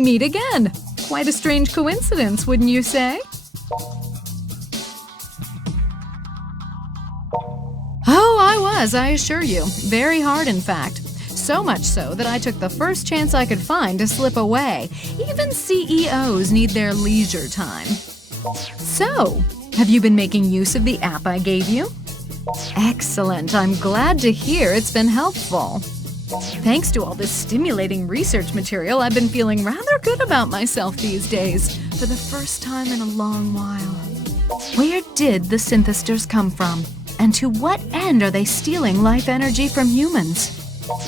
we meet again. Quite a strange coincidence, wouldn't you say? Oh, I was, I assure you. Very hard, in fact. So much so that I took the first chance I could find to slip away. Even CEOs need their leisure time. So, have you been making use of the app I gave you? Excellent. I'm glad to hear it's been helpful. Thanks to all this stimulating research material, I've been feeling rather good about myself these days, for the first time in a long while. Where did the synthesters come from? And to what end are they stealing life energy from humans?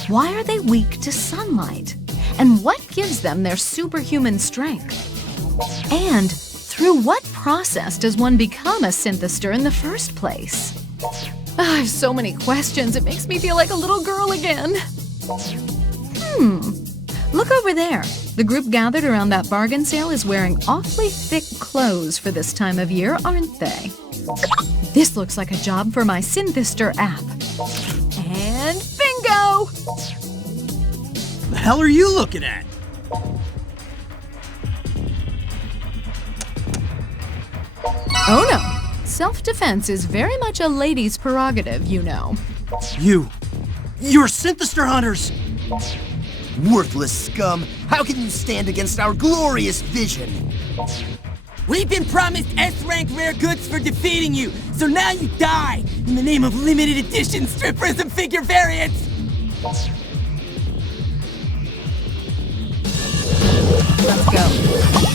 Why are they weak to sunlight? And what gives them their superhuman strength? And through what process does one become a synthester in the first place? I have so many questions, it makes me feel like a little girl again. Look over there. The group gathered around that bargain sale is wearing awfully thick clothes for this time of year, aren't they? This looks like a job for my Synthester app. And bingo! The hell are you looking at? Oh no, self-defense is very much a lady's prerogative, you know. You're Synthester hunters! Worthless scum! How can you stand against our glorious vision? We've been promised S-rank rare goods for defeating you, so now you die in the name of limited edition strippers and figure variants! Let's go.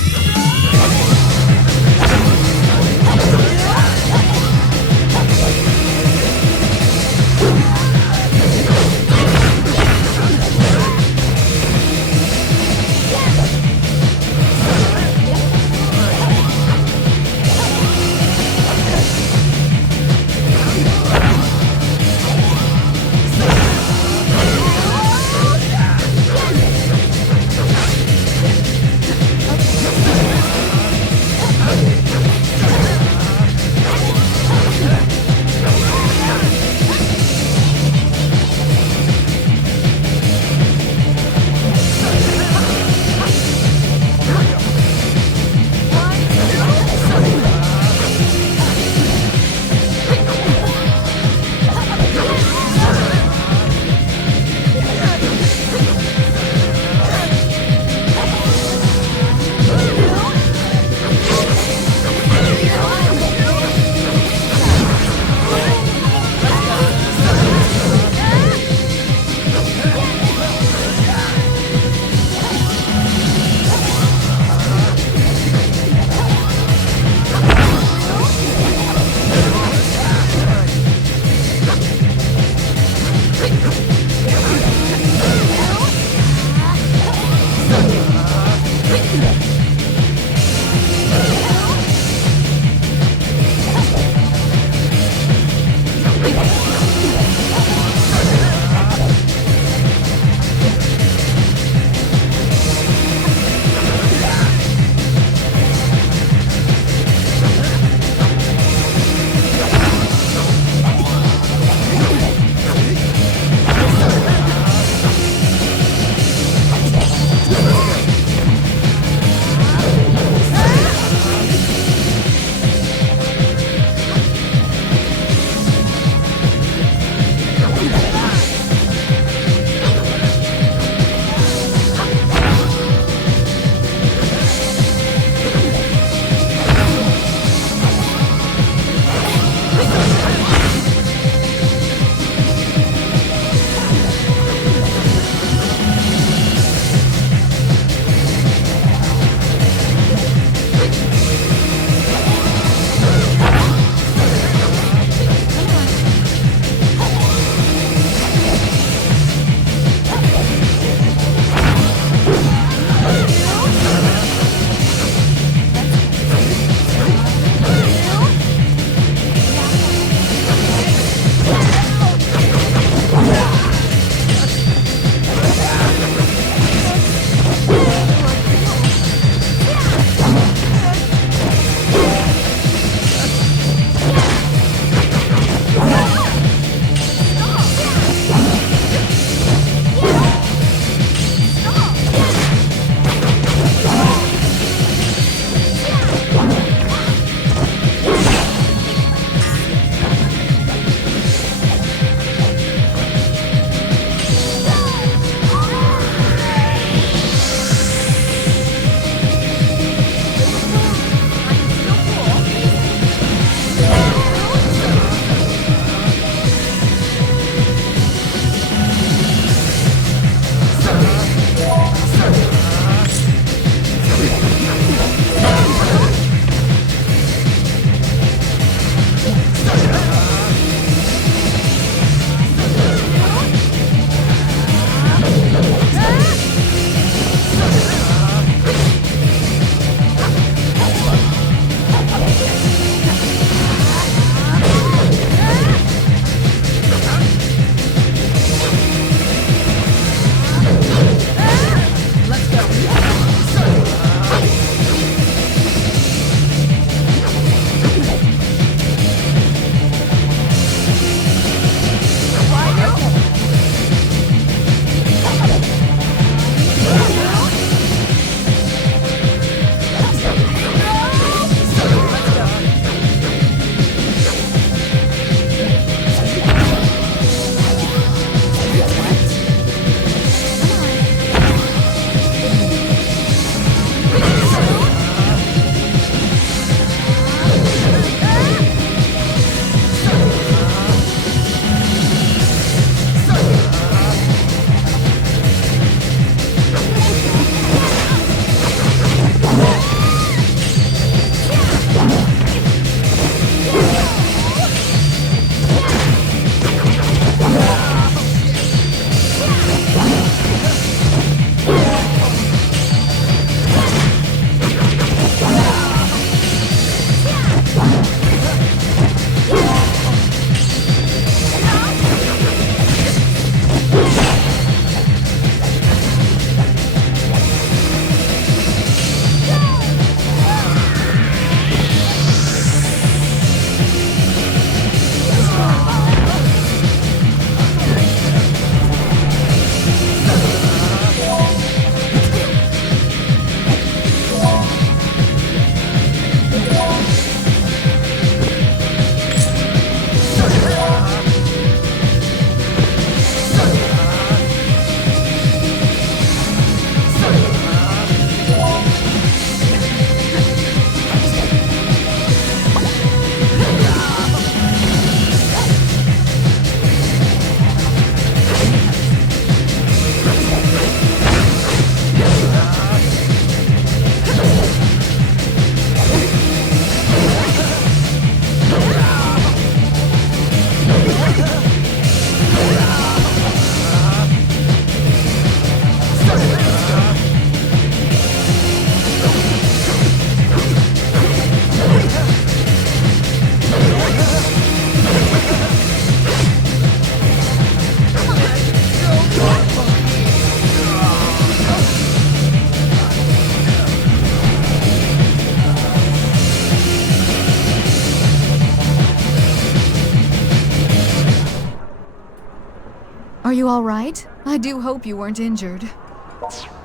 Are you all right? I do hope you weren't injured.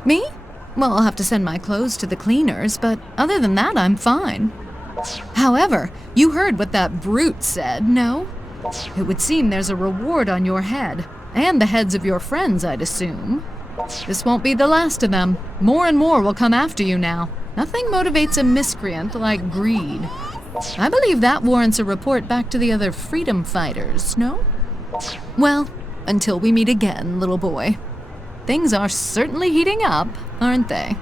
Me? Well, I'll have to send my clothes to the cleaners, but other than that, I'm fine. However, you heard what that brute said, no? It would seem there's a reward on your head, and the heads of your friends, I'd assume. This won't be the last of them. More and more will come after you now. Nothing motivates a miscreant like greed. I believe that warrants a report back to the other freedom fighters, no? Well, until we meet again, little boy. Things are certainly heating up, aren't they?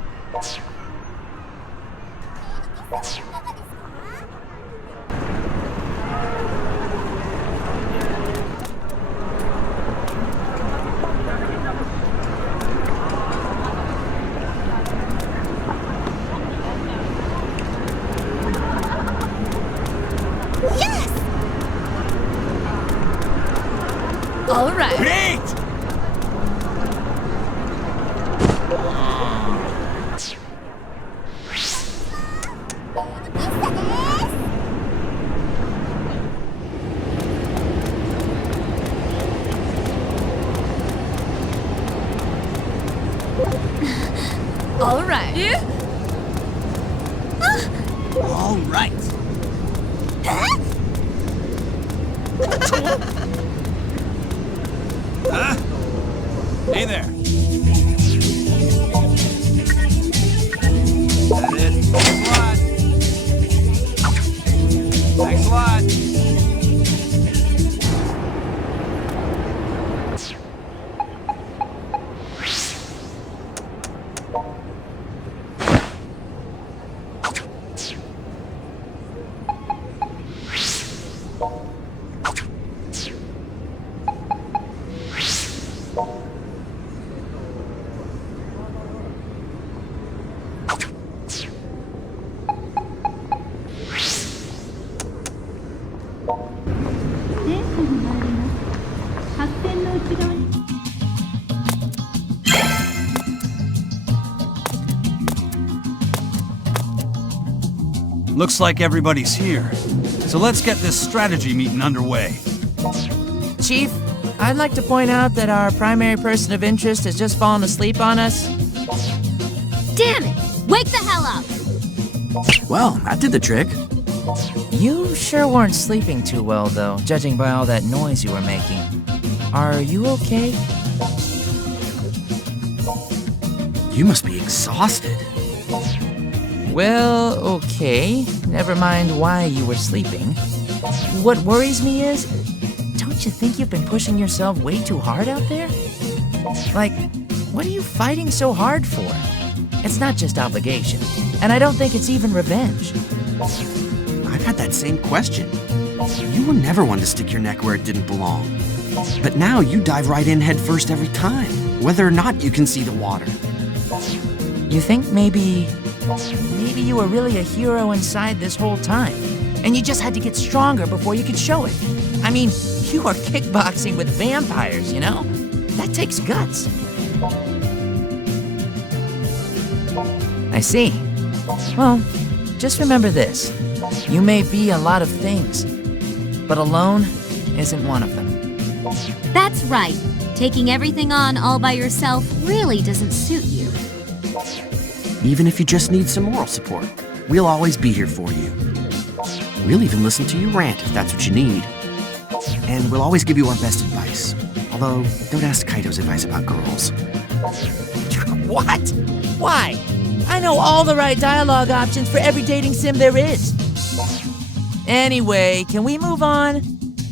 All right. Great! All right. All right. Huh? Hey there. That it? Thanks a lot. Looks like everybody's here. So let's get this strategy meeting underway. Chief, I'd like to point out that our primary person of interest has just fallen asleep on us. Damn it! Wake the hell up! Well, that did the trick. You sure weren't sleeping too well, though, judging by all that noise you were making. Are you okay? You must be exhausted. Well, okay. Never mind why you were sleeping. What worries me is, don't you think you've been pushing yourself way too hard out there? Like, what are you fighting so hard for? It's not just obligation, and I don't think it's even revenge. I've had that same question. You were never one to stick your neck where it didn't belong. But now you dive right in head first every time, whether or not you can see the water. You think maybe you were really a hero inside this whole time, and you just had to get stronger before you could show it. I mean, you are kickboxing with vampires, you know? That takes guts. I see. Well, just remember this. You may be a lot of things, but alone isn't one of them. That's right. Taking everything on all by yourself really doesn't suit you. Even if you just need some moral support, we'll always be here for you. We'll even listen to you rant if that's what you need. And we'll always give you our best advice. Although, don't ask Kaito's advice about girls. What? Why? I know all the right dialogue options for every dating sim there is. Anyway, can we move on?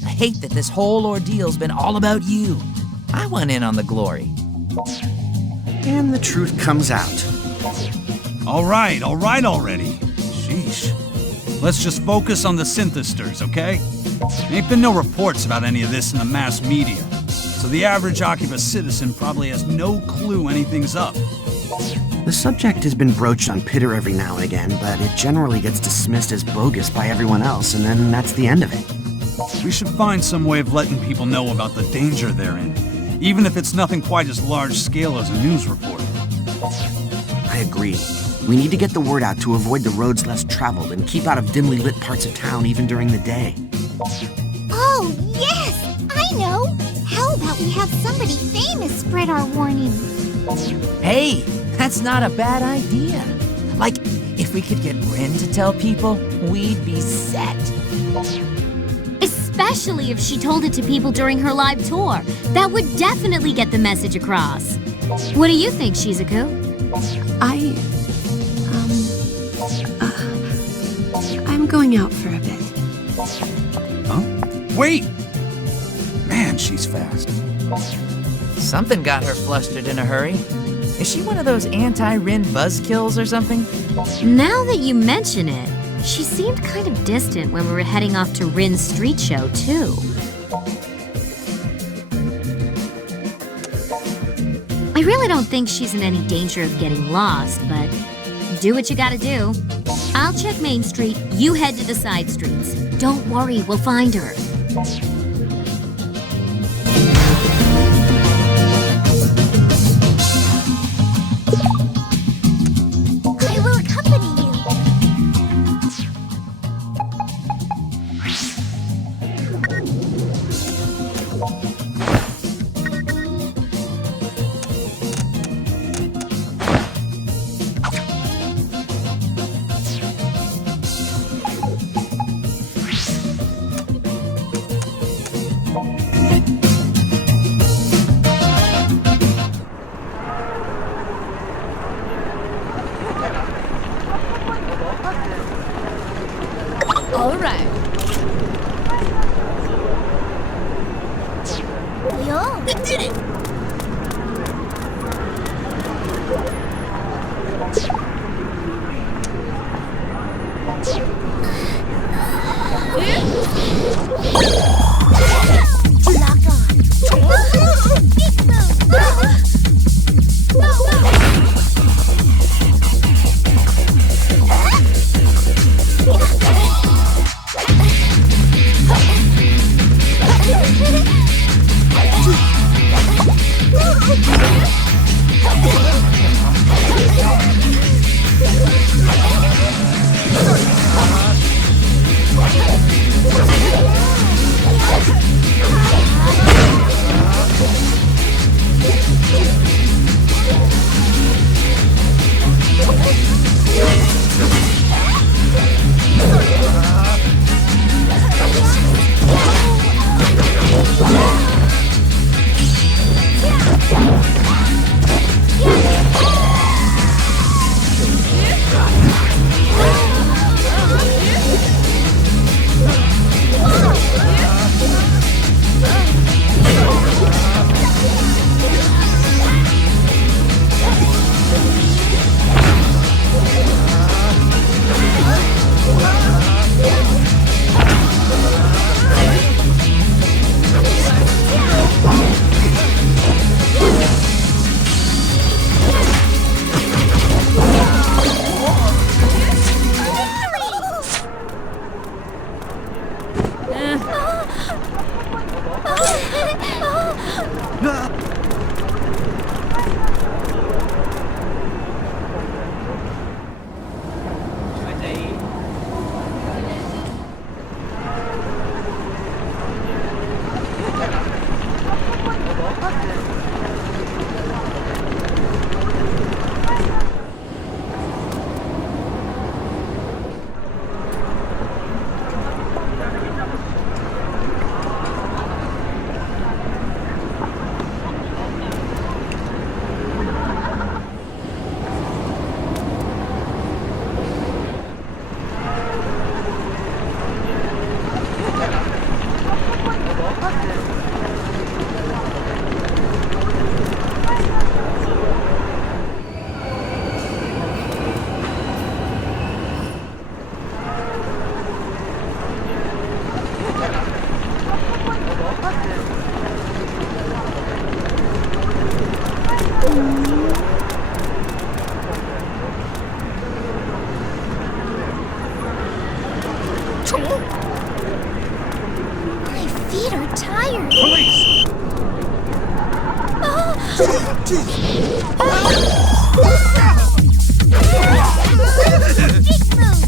I hate that this whole ordeal's been all about you. I want in on the glory. And the truth comes out. All right already. Sheesh. Let's just focus on the synthesters, okay? Ain't been no reports about any of this in the mass media, so the average Akiba citizen probably has no clue anything's up. The subject has been broached on Pitter every now and again, but it generally gets dismissed as bogus by everyone else, and then that's the end of it. We should find some way of letting people know about the danger they're in, even if it's nothing quite as large-scale as a news report. I agree. We need to get the word out to avoid the roads less traveled and keep out of dimly lit parts of town even during the day. Oh, yes! I know! How about we have somebody famous spread our warning. Hey, that's not a bad idea. Like, if we could get Rin to tell people, we'd be set. Especially if she told it to people during her live tour. That would definitely get the message across. What do you think, Shizuku? I'm going out for a bit. Huh? Wait! Man, she's fast. Something got her flustered in a hurry. Is she one of those anti-Rin buzzkills or something? Now that you mention it, she seemed kind of distant when we were heading off to Rin's street show, too. I really don't think she's in any danger of getting lost, but do what you gotta do. I'll check Main Street, you head to the side streets. Don't worry, we'll find her. I will accompany you. All right. Yo. We did it! Lock on. Big move. My feet are tired. Police! Big move.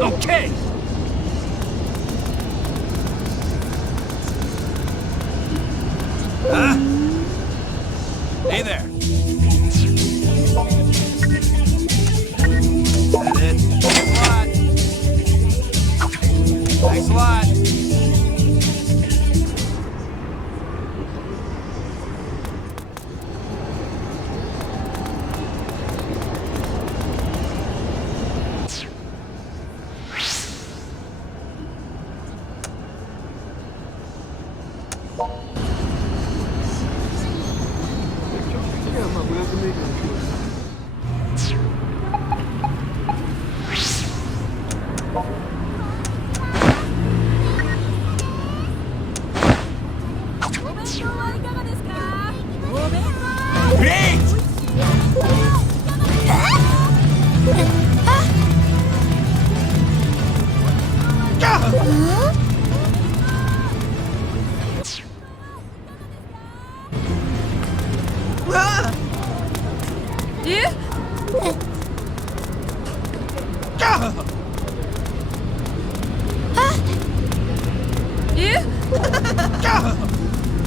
Okay! Hey there. That it? Thanks a lot. Great!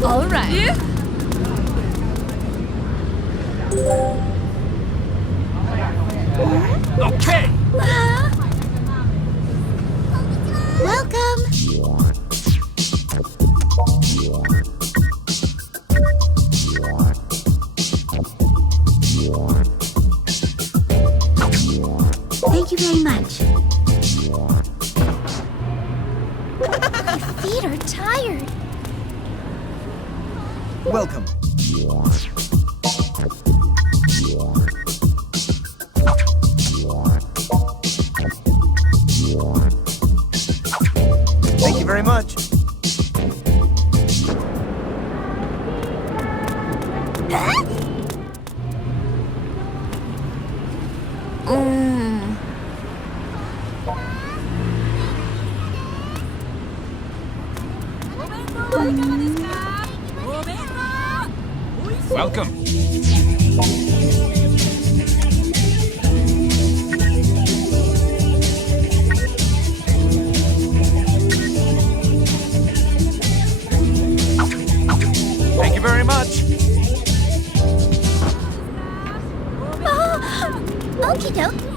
All right. Okay! Welcome. Thank you very much. My feet are tired. Welcome. Thank you very much. Welcome. Thank you very much. Okie doke.